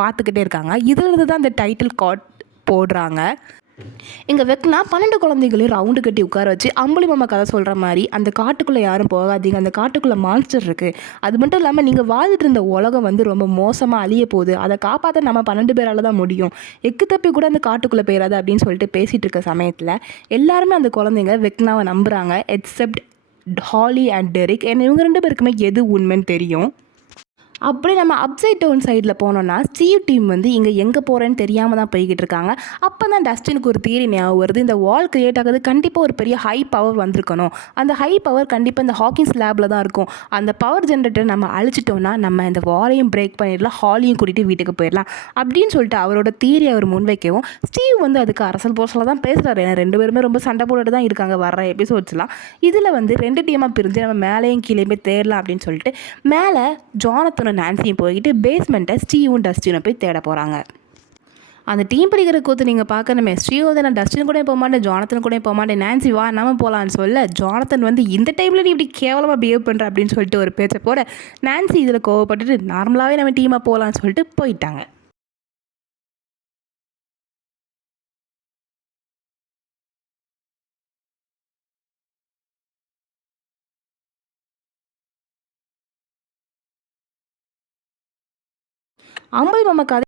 பார்த்துக்கிட்டே இருக்காங்க. இதிலிருந்து தான் அந்த டைட்டில் கார்ட் போடுறாங்க. இங்கே வெக்னா 12 குழந்தைகளையும் ரவுண்டு கட்டி உட்கார வச்சு அம்புலி மாமா கதை சொல்கிற மாதிரி அந்த காட்டுக்குள்ளே யாரும் போகாதீங்க, அந்த காட்டுக்குள்ளே மான்ஸ்டர் இருக்குது, அது மட்டும் இல்லாமல் நீங்கள் வாழ்ந்துட்டு இருந்த உலகம் வந்து ரொம்ப மோசமாக அழிய போகுது, அதை காப்பாற்ற நம்ம 12 பேரால் தான் முடியும், எக்கு தப்பி கூட அந்த காட்டுக்குள்ளே போயிடாது அப்படின்னு சொல்லிட்டு பேசிகிட்டு இருக்க சமயத்தில் எல்லாருமே அந்த குழந்தைங்க வெக்னாவை நம்புகிறாங்க, எக்ஸப்ட் ஹாலி அண்ட் டெரிக். இவங்க 2 பேருக்குமே எது உண்மைன்னு தெரியும். அப்படி நம்ம அப்சைட் டவுன் சைடில் போனோன்னா ஸ்டீவ் டீம் வந்து இங்கே எங்கே போகிறேன்னு தெரியாமல் தான் போய்கிட்டு இருக்காங்க. அப்போ தான் டஸ்டினுக்கு ஒரு தியரி ஞாபகம் வருது. இந்த வால் கிரியேட் ஆகுது கண்டிப்பாக ஒரு பெரிய ஹை பவர் வந்திருக்கணும், அந்த ஹை பவர் கண்டிப்பாக இந்த ஹாக்கின்ஸ் லேபில் தான் இருக்கும், அந்த பவர் ஜென்ரேட்டர் நம்ம அழிச்சிட்டோம்னா நம்ம இந்த வாலையும் பிரேக் பண்ணிடலாம், ஹாலியும் கூட்டிகிட்டு வீட்டுக்கு போயிடலாம் அப்படின்னு சொல்லிட்டு அவரோட தியரி அவர் முன்வைக்கவும் ஸ்டீவ் வந்து அதுக்கு அரசல் போசலாக தான் பேசுகிறாரு. ஏன்னா 2 பேருமே ரொம்ப சண்டை போட்டுட்டு தான் இருக்காங்க வர்ற எபிசோட்ஸ்லாம். இதில் வந்து 2 டீமாக பிரிஞ்சு நம்ம மேலேயும் கீழே போய் தேடலாம் அப்படின்னு சொல்லிட்டு மேலே ஜானத்தன் நான்சியும் போய்கிட்டு பேஸ்மெண்ட்டை ஸ்டீவும் டஸ்டினை போய் தேட போகிறாங்க. அந்த டீம் படிக்கிற கூத்து நீங்கள் பார்க்கணுமே, ஸ்டீவ் வந்து நான் டஸ்டின் கூட போக மாட்டேன், ஜானத்தன் கூட போக மாட்டேன், நான்சி வா நம்ம போகலான்னு சொல்ல ஜானத்தன் வந்து இந்த டைமில் நீ இப்படி கேவலமாக பிஹேவ் பண்ணுற அப்படின்னு சொல்லிட்டு ஒரு பேச்சை போட நான்சி இதில் கோவப்பட்டுட்டு நார்மலாகவே நம்ம டீமாக போகலான்னு சொல்லிட்டு போயிட்டாங்க. அம்புலி மாமா கதை